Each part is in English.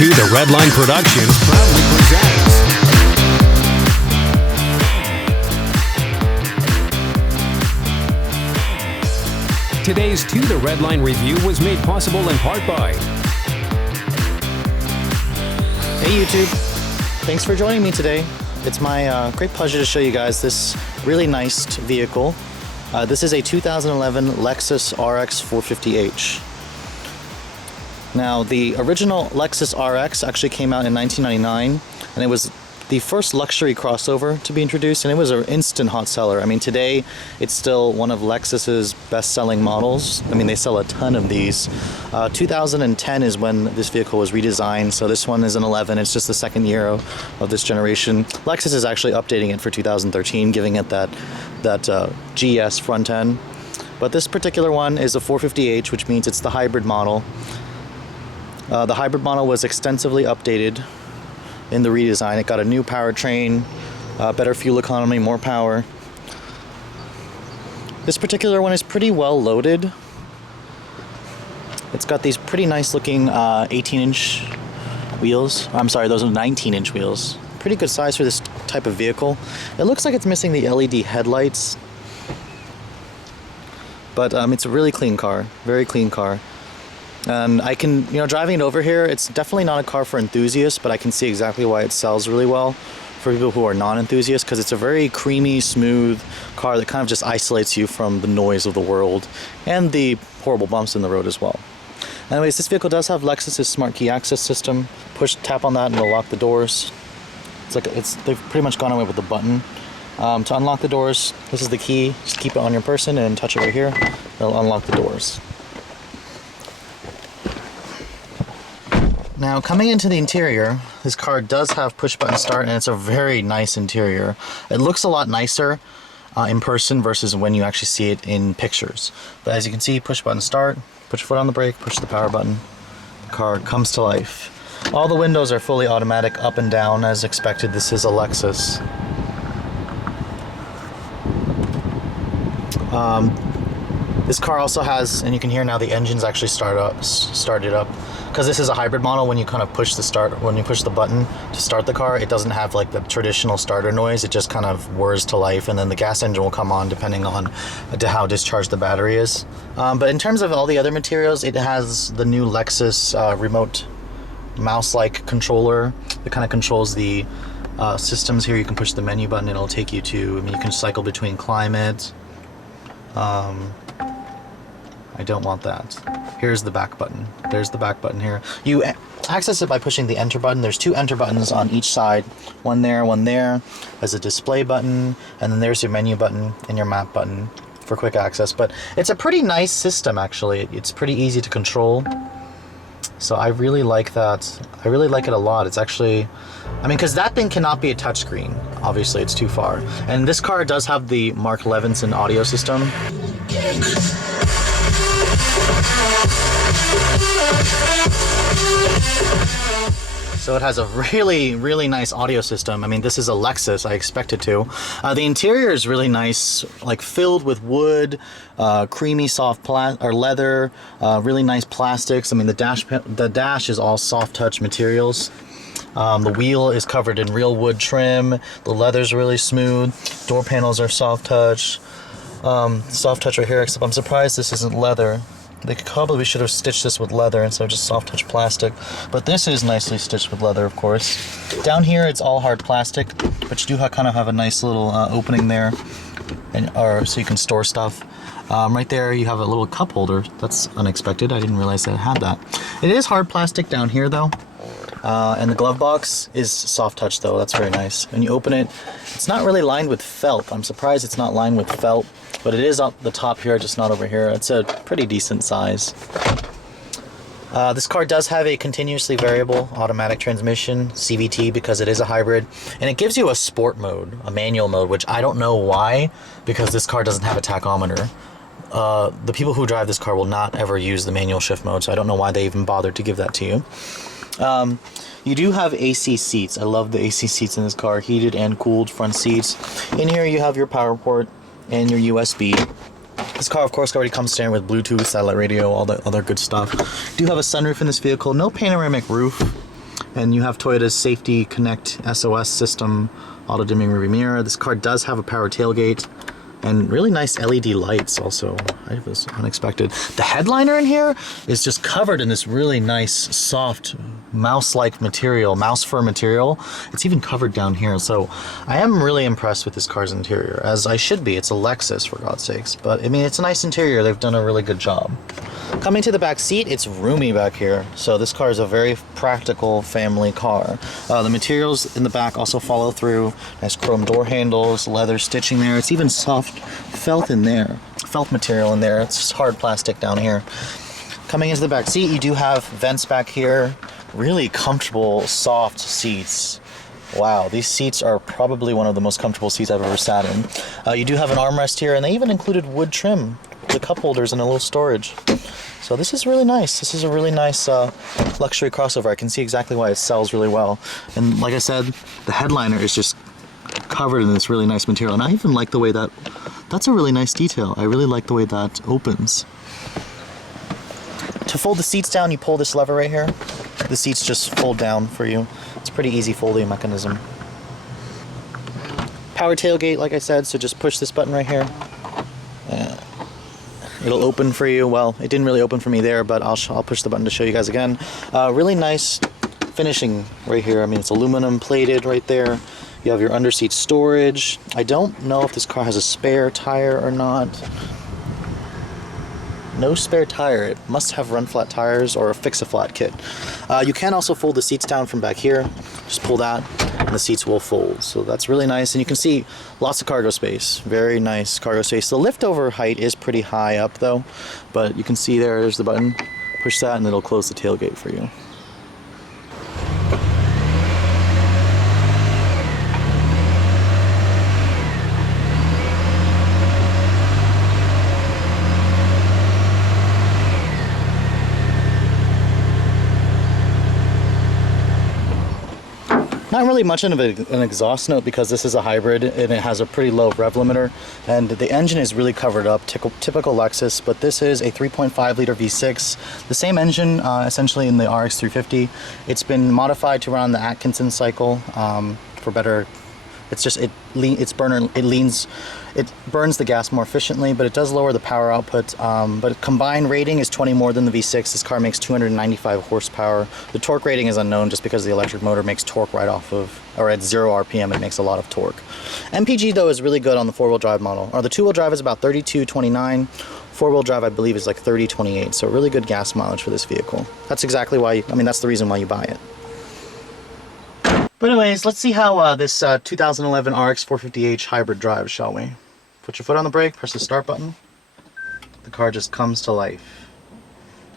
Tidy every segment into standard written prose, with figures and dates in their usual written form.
2 The Redline Productions proudly presents today's 2 The Redline review was made possible in part by Hey YouTube, thanks for joining me today. It's my great pleasure to show you guys this really nice vehicle. This is a 2011 Lexus RX450h. Now, the original Lexus RX actually came out in 1999, and it was the first luxury crossover to be introduced, and it was an instant hot seller. I mean, today it's still one of Lexus's best-selling models. I mean, they sell a ton of these. 2010 is when this vehicle was redesigned, so this one is an 11. It's just the second year of this generation. Lexus is actually updating it for 2013, giving it that GS front end. But this particular one is a 450h, which means it's the hybrid model. The hybrid model was extensively updated in the redesign. It got a new powertrain, better fuel economy, more power. This particular one is pretty well loaded. It's got these pretty nice looking 18-inch wheels. I'm sorry, those are 19-inch wheels. Pretty good size for this type of vehicle. It looks like it's missing the LED headlights, but it's a really clean car, very clean car. And I can, driving it over here, it's definitely not a car for enthusiasts, but I can see exactly why it sells really well for people who are non-enthusiasts, because it's a very creamy, smooth car that kind of just isolates you from the noise of the world and the horrible bumps in the road as well. Anyways, this vehicle does have Lexus's smart key access system. Tap on that and it'll lock the doors. They've pretty much gone away with the button. To unlock the doors, this is the key. Just keep it on your person and touch it right here. It'll unlock the doors. Now, coming into the interior, this car does have push-button start, and it's a very nice interior. It looks a lot nicer in person versus when you actually see it in pictures. But as you can see, push-button start, put your foot on the brake, push the power button, the car comes to life. All the windows are fully automatic up and down as expected. This is a Lexus. This car also has, and you can hear now the engine's actually started up. Because this is a hybrid model, when you kind of push the button to start the car, it doesn't have like the traditional starter noise. It just kind of whirs to life, and then the gas engine will come on depending on how discharged the battery is. But in terms of all the other materials, it has the new Lexus remote mouse-like controller that kind of controls the systems here. You can push the menu button and it'll take you to, you can cycle between climate. I don't want that. Here's the back button. There's the back button here. You access it by pushing the enter button. There's 2 enter buttons on each side. One there, one there. There's a display button, and then there's your menu button and your map button for quick access. But it's a pretty nice system, actually. It's pretty easy to control. So I really like that. I really like it a lot. It's actually, because that thing cannot be a touchscreen. Obviously, it's too far. And this car does have the Mark Levinson audio system. So it has a really, really nice audio system. This is a Lexus, I expect it to. The interior is really nice, like filled with wood, creamy soft leather, really nice plastics. The dash is all soft touch materials. The wheel is covered in real wood trim. The leather's really smooth. Door panels are soft touch. Soft touch right here, except I'm surprised this isn't leather. They probably should have stitched this with leather instead of just soft touch plastic. But this is nicely stitched with leather, of course. Down here it's all hard plastic, but you do kind of have a nice little opening there, so you can store stuff. Right there you have a little cup holder. That's unexpected. I didn't realize that it had that. It is hard plastic down here though. And the glove box is soft touch though. That's very nice. When you open it, it's not really lined with felt. I'm surprised it's not lined with felt, but it is up the top here, just not over here. It's a pretty decent size. This car does have a continuously variable automatic transmission, CVT, because it is a hybrid, and it gives you a sport mode, a manual mode, which I don't know why, because this car doesn't have a tachometer. The people who drive this car will not ever use the manual shift mode, so I don't know why they even bothered to give that to you. You do have AC seats. I love the AC seats in this car, heated and cooled front seats. In here you have your power port and your USB. This car, of course, already comes standard with Bluetooth, satellite radio, all the other good stuff. Do have a sunroof in this vehicle. No panoramic roof. And you have Toyota's Safety Connect SOS system, auto dimming rearview mirror. This car does have a power tailgate and really nice LED lights also. It was unexpected. The headliner in here is just covered in this really nice, soft, mouse-like material, mouse fur material. It's even covered down here. So I am really impressed with this car's interior, as I should be. It's a Lexus, for God's sakes. But I mean, it's a nice interior. They've done a really good job. Coming to the back seat, it's roomy back here. So this car is a very practical family car. The materials in the back also follow through. Nice chrome door handles, leather stitching there. It's even soft felt in there. Felt material in there. It's just hard plastic down here. Coming into the back seat, you do have vents back here. Really comfortable, soft seats. Wow, these seats are probably one of the most comfortable seats I've ever sat in. You do have an armrest here, and they even included wood trim, the cup holders, and a little storage. So this is really nice. This is a really nice luxury crossover. I can see exactly why it sells really well. And like I said, the headliner is just covered in this really nice material. And I even like the way that's a really nice detail. I really like the way that opens. To fold the seats down, you pull this lever right here. The seats just fold down for you. It's a pretty easy folding mechanism. Power tailgate, like I said, so just push this button right here. It'll open for you. Well, it didn't really open for me there, but I'll push the button to show you guys again. Really nice finishing right here. I mean, it's aluminum plated right there. You have your underseat storage. I don't know if this car has a spare tire or not. No spare tire. It must have run flat tires or a fix-a-flat kit. You can also fold the seats down from back here. Just pull that and the seats will fold. So that's really nice. And you can see lots of cargo space. Very nice cargo space. The lift over height is pretty high up though, but you can see there's the button. Push that and it'll close the tailgate for you. Not really much of an exhaust note because this is a hybrid and it has a pretty low rev limiter, and the engine is really covered up, typical Lexus, but this is a 3.5 liter V6, the same engine essentially in the RX450. It's been modified to run on the Atkinson cycle for better. It's just it burns the gas more efficiently, but it does lower the power output. But combined rating is 20 more than the V6. This car makes 295 horsepower. The torque rating is unknown just because the electric motor makes torque right off of, or at 0 RPM, it makes a lot of torque. MPG though is really good on the 4-wheel drive model. Or the 2-wheel drive is about 32.29. 4-wheel drive I believe is like 30.28. So really good gas mileage for this vehicle. That's exactly why, that's the reason why you buy it. But anyways, let's see how this 2011 RX450h hybrid drives, shall we? Put your foot on the brake, press the start button. The car just comes to life.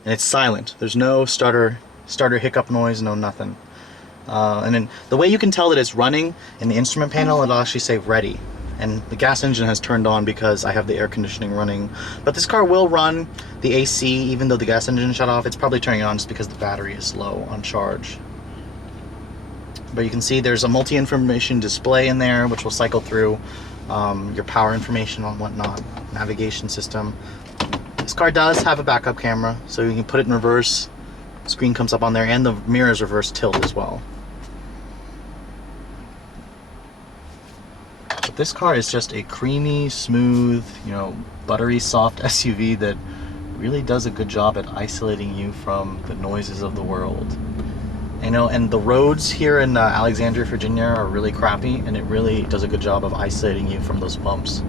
And it's silent. There's no starter hiccup noise, no nothing. And then the way you can tell that it's running, in the instrument panel, it'll actually say ready. And the gas engine has turned on because I have the air conditioning running. But this car will run the AC even though the gas engine shut off. It's probably turning on just because the battery is low on charge. But you can see there's a multi-information display in there which will cycle through your power information and whatnot, navigation system. This car does have a backup camera, so you can put it in reverse. Screen comes up on there, and the mirror's reverse tilt as well. But this car is just a creamy, smooth, buttery soft SUV that really does a good job at isolating you from the noises of the world. And the roads here in Alexandria, Virginia are really crappy, and it really does a good job of isolating you from those bumps.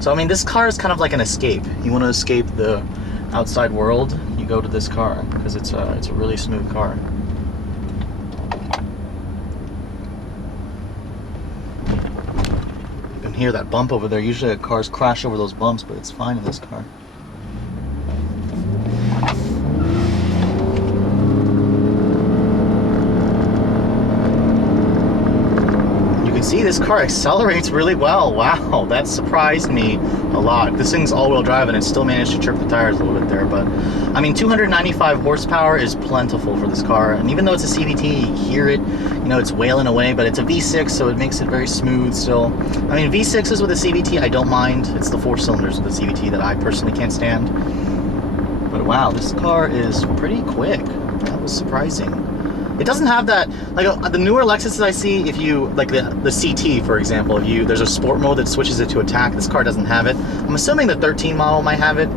So this car is kind of like an escape. You want to escape the outside world, you go to this car because it's a really smooth car. You can hear that bump over there. Usually cars crash over those bumps, but it's fine in this car. See, this car accelerates really well. Wow, that surprised me a lot. This thing's all-wheel drive and it still managed to trip the tires a little bit there, but 295 horsepower is plentiful for this car. And even though it's a CVT, you hear it, it's wailing away, but it's a V6, so it makes it very smooth still. V6s with a CVT, I don't mind. It's the 4 cylinders with the CVT that I personally can't stand. But wow, this car is pretty quick. That was surprising. It doesn't have that, like the newer Lexuses I see, if you, like the CT, for example, there's a sport mode that switches it to attack. This car doesn't have it. I'm assuming the 13 model might have it.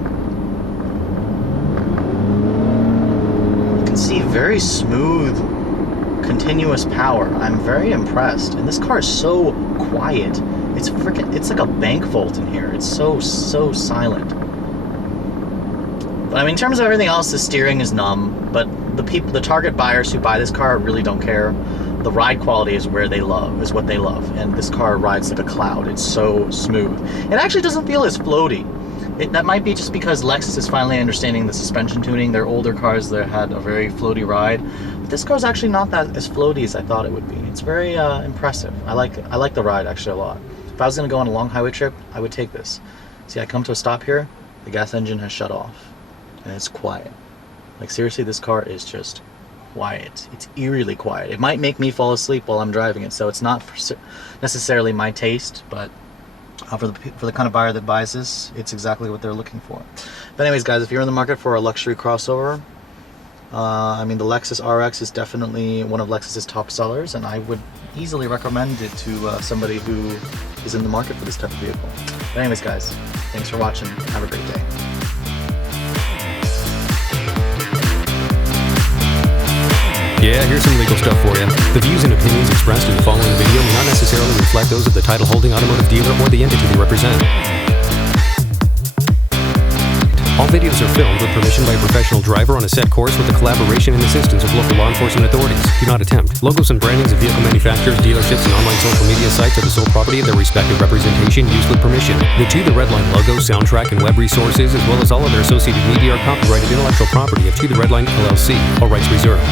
You can see very smooth, continuous power. I'm very impressed. And this car is so quiet. It's like a bank vault in here. It's so silent. But I mean, in terms of everything else, the steering is numb, but the target buyers who buy this car really don't care. The ride quality is what they love, and this car rides like a cloud. It's so smooth. It actually doesn't feel as floaty. That might be just because Lexus is finally understanding the suspension tuning. Their older cars that had a very floaty ride, but this car's actually not that as floaty as I thought it would be. It's very impressive. I like the ride actually a lot. If I was going to go on a long highway trip, I would take this. See, I come to a stop here, the gas engine has shut off, and it's quiet. Like seriously, this car is just quiet. It's eerily quiet. It might make me fall asleep while I'm driving it, so it's not necessarily my taste, but for the kind of buyer that buys this, it's exactly what they're looking for. But anyways, guys, if you're in the market for a luxury crossover, I mean, the Lexus RX is definitely one of Lexus's top sellers, and I would easily recommend it to somebody who is in the market for this type of vehicle. But anyways, guys, thanks for watching. Have a great day. Yeah, here's some legal stuff for you. The views and opinions expressed in the following video may not necessarily reflect those of the title holding automotive dealer or the entity they represent. All videos are filmed with permission by a professional driver on a set course with the collaboration and assistance of local law enforcement authorities. Do not attempt. Logos and brandings of vehicle manufacturers, dealerships, and online social media sites are the sole property of their respective representation used with permission. The To The Redline logo, soundtrack, and web resources, as well as all other associated media, are copyrighted intellectual property of To The Redline LLC. All rights reserved.